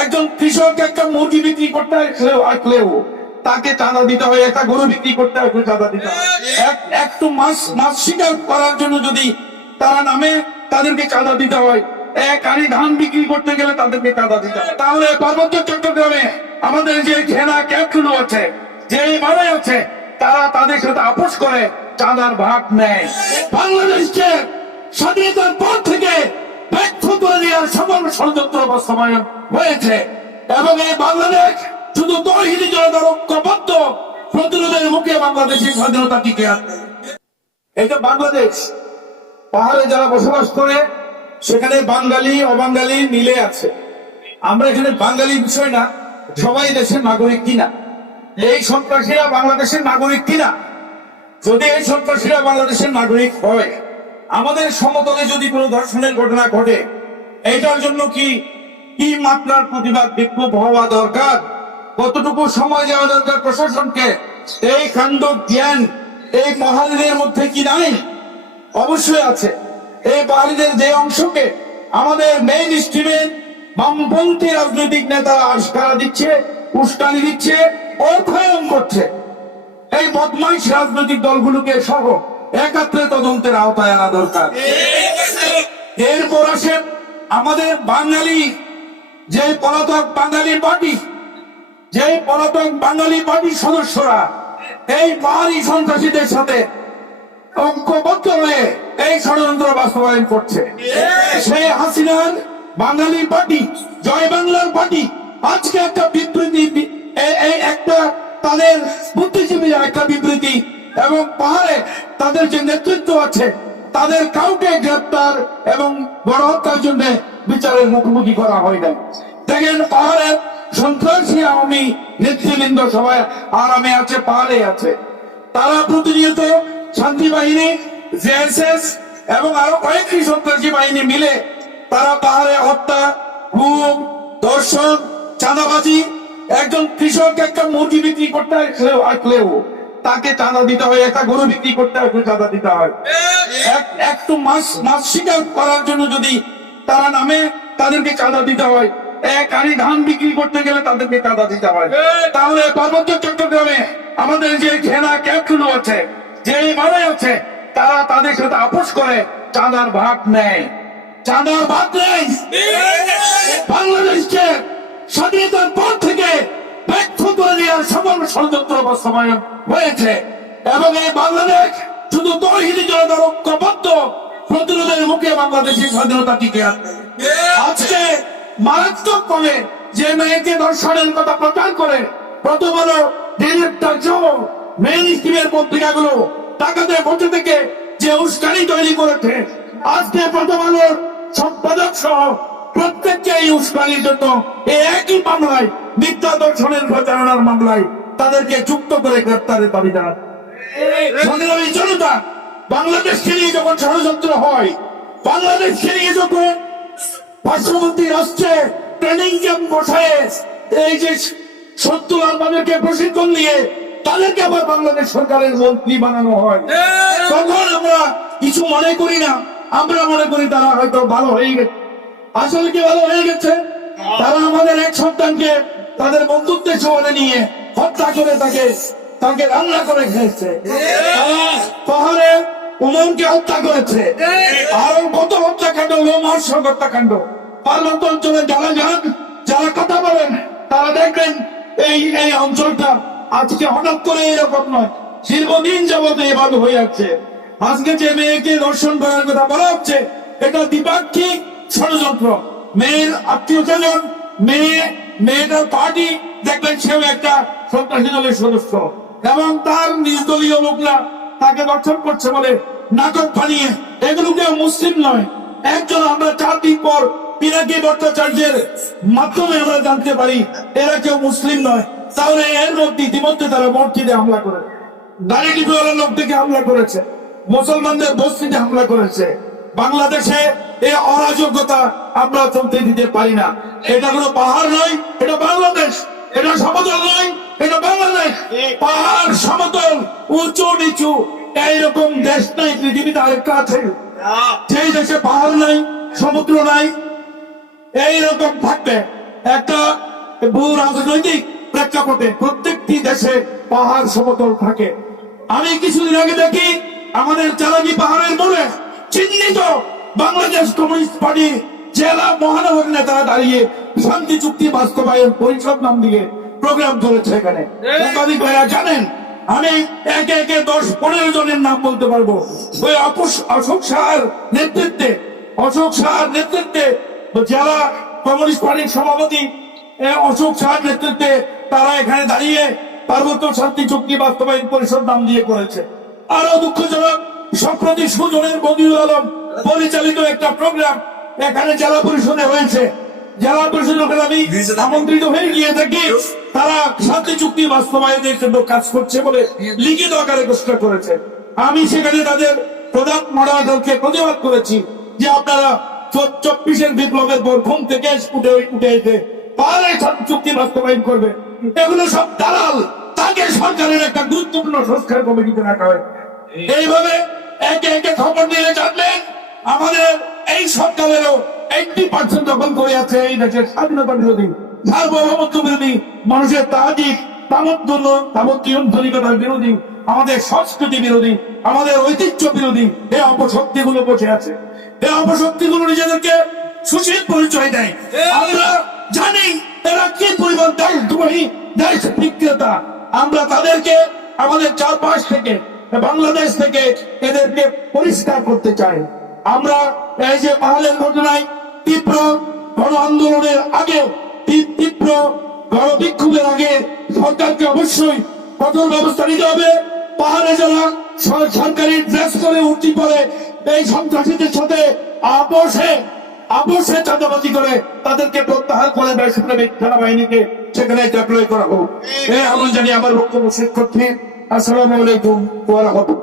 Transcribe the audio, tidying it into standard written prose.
একজন কৃষক একটা মুরগি বিক্রি করতে আসলেও তাকে চাঁদা দিতে হয়, একটা গরু বিক্রি করতে আসলে চাঁদা দিতে হয়, একটু মাছ শিকার করার জন্য যদি তারা নামে তাদেরকে চাঁদা দিতে হয়, এক আড়ি ধান বিক্রি করতে গেলে তাদেরকে চাঁদা দিতে হয়। তাহলে পার্বত্য চট্টগ্রামে আমাদের যে ঘেনা ক্যাম্পগুলো আছে, যে মানে আছে, তারা তাদের সাথে আপোষ করে চাঁদার ভাগ নেয়। বাংলাদেশকে স্বাধীনতার পর থেকে ব্যর্থ করে দেওয়ার সকল ষড়যন্ত্র বাস্তবায়ন হয়েছে এবং এই বাংলাদেশ শুধু তৌহিদি জনতার ঐক্যবদ্ধ প্রতিরোধের মুখে বাংলাদেশের স্বাধীনতা টিকে আছে। এটা বাংলাদেশ, পাহাড়ে যারা বসবাস করে সেখানে বাঙালি অবাঙালি মিলে আছে। আমরা এখানে বাঙালি বিষয় না, সবাই দেশের নাগরিক কিনা, এই সন্ত্রাসীরা বাংলাদেশের নাগরিক কিনা। যদি এই সন্ত্রাসীরা বাংলাদেশের নাগরিক হয়, আমাদের সমতলে যদি কোনো ধর্ষণের ঘটনা ঘটে, এটার জন্য কি মাত্রার প্রতিবাদ বিক্ষোভ হওয়া দরকার, কতটুকু সময় দেওয়া দরকার প্রশাসনকে, এই কাণ্ড জ্ঞান এই বাঙালিদের মধ্যে কি নাই? অবশ্যই আছে। এই বাঙালিদের যে অংশকে আমাদের মেইন স্ট্রিমের বামপন্থী রাজনৈতিক নেতারা আস্কারা দিচ্ছে, উস্কানি দিচ্ছে, অর্থায়ন করছে, এই বদমাইশ রাজনৈতিক দলগুলোকে সহ একাত্রে তদন্তের আওতায় আনা দরকার। এরপর আসেন আমাদের বাঙালি যে পলাতক বাঙালি পার্টি, যে পলাতক বাঙালি পার্টির সদস্যরা এই বাঙালি সন্ত্রাসীদের সাথে ঐক্যবদ্ধ হয়ে এই ষড়যন্ত্র বাস্তবায়ন করছে। সেই হাসিনার বাঙালি পার্টি, জয় বাংলার পার্টি আজকে একটা বিবৃতি, একটা তাদের বুদ্ধিজীবীরা একটা বিবৃতি, এবং পাহাড়ে তাদের যে নেতৃত্ব আছে তাদের কাউকে গ্রেপ্তার এবং গণহত্যার জন্য বিচারের মুখোমুখি করা হয় না। দেখেন পাহাড়ের সন্ত্রাসী আওয়ামী নেতৃবৃন্দ সবাই আরামে আছে, পাহাড়ে আছে। তারা প্রতিনিয়ত শান্তি বাহিনী, জেএসএস এবং আরো কয়েকটি সন্ত্রাসী বাহিনী মিলে তারা পাহাড়ে হত্যা, গুম, ধর্ষণ, চাঁদাবাজি। একজন কৃষক একটা মুরগি বিক্রি করতে আসলেও তাকে চাঁদা দিতে হয়, একটা গরু বিক্রি করতে আসলে চাঁদা দিতে হয়, একটু মাছ শিকার করার জন্য যদি তারা নামে তাদেরকে চাঁদা দিতে হয়, এক আড়ি ধান বিক্রি করতে গেলে তাদেরকে চাঁদা দিতে হয়। তাহলে পার্বত্য চট্টগ্রামে আমাদের যে ঘেনা ক্যাম্পগুলো আছে, যে মানে আছে, তারা তাদের সাথে আপোষ করে চাঁদার ভাগ নেয়। চাঁদার ভাগ নেয়। বাংলাদেশকে স্বাধীনতার পর থেকে ব্যর্থ করে দেওয়ার সকল ষড়যন্ত্র বাস্তবায়ন হয়েছে এবং এই বাংলাদেশ শুধু তৌহিদি জনতার ঐক্যবদ্ধ প্রতিরোধের মুখে বাংলাদেশের স্বাধীনতা টিকে আছে। আজকে মারাত্মক ভাবে যে মেয়েকে ধর্ষণের কথা প্রচার করে প্রথম আলো, ডিরেক্টর সহ মেইন স্ট্রিমের পত্রিকাগুলো টাকাতে বসে থেকে যে উস্কানি তৈরি করেছে, আজকে প্রথম আলোর সম্পাদক সহ প্রত্যেককে এই উস্কানির জন্য এই একই মামলায়, মিথ্যা ধর্ষণের প্রচারণার মামলায় তাদেরকে যুক্ত করে গ্রেপ্তারের দাবি জানান। সংগ্রামী জনতা, বাংলাদেশকে নিয়ে যখন ষড়যন্ত্র হয়, বাংলাদেশকে নিয়ে যখন পার্শ্ববর্তী রাষ্ট্রে ট্রেনিং ক্যাম্প বসায় এই যে 70 আমাদেরকে প্রশিক্ষণ দিয়ে তাদেরকে আবার বাংলাদেশ সরকারের মন্ত্রী বানানো হয়, তখন আমরা কিছু মনে করি না। আমরা মনে করি তারা হয়তো ভালো হয়ে গেছে। আসলে কি ভালো হয়ে গেছে? তারা আমাদের এক সন্তানকে তাদের বন্ধুত্বের সমানে নিয়ে হত্যা করে তাকে রান্না করে খেয়েছে। পাহাড়ে উমরকে হত্যা করেছে, আরো কত হত্যাকাণ্ড, লোমহর্ষক হত্যাকাণ্ড। পার্বত্য অঞ্চলে যারা কথা বলেন তারা দেখবেন এই অঞ্চলটা আজকে হঠাৎ করে এরকম নয়, দীর্ঘদিন যাবত এভাবে হয়ে যাচ্ছে। আজকে যে মেয়েকে ধর্ষণ করার কথা বলা হচ্ছে, এটা দ্বিপাক্ষিক ষড়যন্ত্র। মেয়ের আত্মীয় স্বজন, মেয়েটার পার্টি দেখবেন সেও একটা সন্ত্রাসী দলের সদস্য এবং তার নিজ দলীয় লোকরা তাকে ধর্ষণ করছে বলে নাটক বানিয়ে, এগুলো কেউ মুসলিম নয়। একজন আমরা 4 দিন পর পিনাকি ভট্টাচার্যের মাধ্যমে আমরা জানতে পারি এরা কেউ মুসলিম নয়। তাহলে এর মধ্যে ইতিমধ্যে তারা মসজিদে হামলা করে, দাড়ি টিপিওয়ালা লোকটিকে হামলা করেছে, মুসলমানদের বস্তিতে হামলা করেছে। বাংলাদেশে এই অরাজকতা আমরা চলতে দিতে পারি না। এটা কোনো পাহাড় নয়, এটা বাংলাদেশ। এটা সমতল নয়, এটা বাংলাদেশ। পাহাড়, সমতল, উঁচু নিচু এইরকম দেশ নাই পৃথিবীতে আরেকটা আছে। যেই দেশে পাহাড় নাই, সমুদ্র নাই, এইরকম থাকবে একটা ভূ রাজনৈতিক প্রেক্ষাপটে প্রত্যেকটি দেশে পাহাড় সমতল থাকে। আমি কিছুদিন আগে দেখি আমাদের চালাকি পাহাড়ের মোড়ে চিহ্নিত বাংলাদেশ কমিউনিস্ট পার্টি জেলা মহানগর নেতারা দাঁড়িয়ে শান্তি চুক্তি বাস্তবায়ন পরিষদ নাম দিয়ে প্রোগ্রাম চলেছে এখানে। সাংবাদিক ভাইরা জানেন, আমি একে একে 10-15 জনের নাম বলতে পারবো। ওই অশোক শাহর নেতৃত্বে জেলা কমিউনিস্ট পার্টির সভাপতি অশোক শাহর নেতৃত্বে তারা এখানে দাঁড়িয়ে পার্বত্য শান্তি চুক্তি বাস্তবায়ন পরিষদ নাম দিয়ে করেছে। আরো দুঃখজনক, সম্প্রতি সুজনের বদিউল আলম পরিচালিত একটা প্রোগ্রাম এখানে জেলা পরিষদে হয়েছে। জেলা পরিষদের আমি আমন্ত্রিত হয়ে গিয়ে থাকি, তারা শান্তি চুক্তি বাস্তবায়নের জন্য কাজ করছে বলে লিখিত আকারে ঘোষণা করেছে। আমি সেখানে তাদের প্রধান মডারেটরকে প্রতিবাদ করেছি যে আপনারা 24-এর বিপ্লবের পর ঘুম থেকে উঠে এসে পাহাড়ে শান্তি চুক্তি বাস্তবায়ন করবে, এগুলো সব দালাল। তাকে সরকারের একটা গুরুত্বপূর্ণ সংস্কার কমিটিতে রাখা হয়। এইভাবে একে একে খবর নিয়ে জানলেন আমাদের এই সরকারেরও 80% দখল করে আছে এই দেশের স্বাধীনতা বিরোধী, সার্বভৌমত্ব বিরোধী, মানুষের তাহাজিক তামত্রিকতার বিরোধী, আমাদের সংস্কৃতি বিরোধী, আমাদের ঐতিহ্য বিরোধী এই অপশক্তিগুলো বসে আছে। এই অপশক্তিগুলো নিজেদেরকে সুশীল পরিচয় দেয়। আমরা জানি এরা কি পরিমাণ দায়িত্ববাহী দেশ বিক্রেতা। আমরা তাদেরকে আমাদের চারপাশ থেকে, বাংলাদেশ থেকে এদেরকে পরিষ্কার করতে চাই। আমরা এই যে পাহাড়ের ঘটনায় তীব্র গণ আন্দোলনের আগে, তীব্র গণবিক্ষোভের আগে সরকারকে অবশ্যই কঠোর ব্যবস্থা নিতে হবে। পাহাড়ে যারা সরকারি ড্রেস করে উঠি পরে এই সন্ত্রাসীদের সাথে আপোষে চাঁদাবাজি করে তাদেরকে প্রত্যাহার করে দেশপ্রেমিক সেনাবাহিনীকে সেখানে ডিপ্লয় করা হোক। এই আহ্বান জানিয়ে আমার বক্তব্য শেষ করছি। আসসালামু আলাইকুম ওয়া রাহমাতুল্লাহ।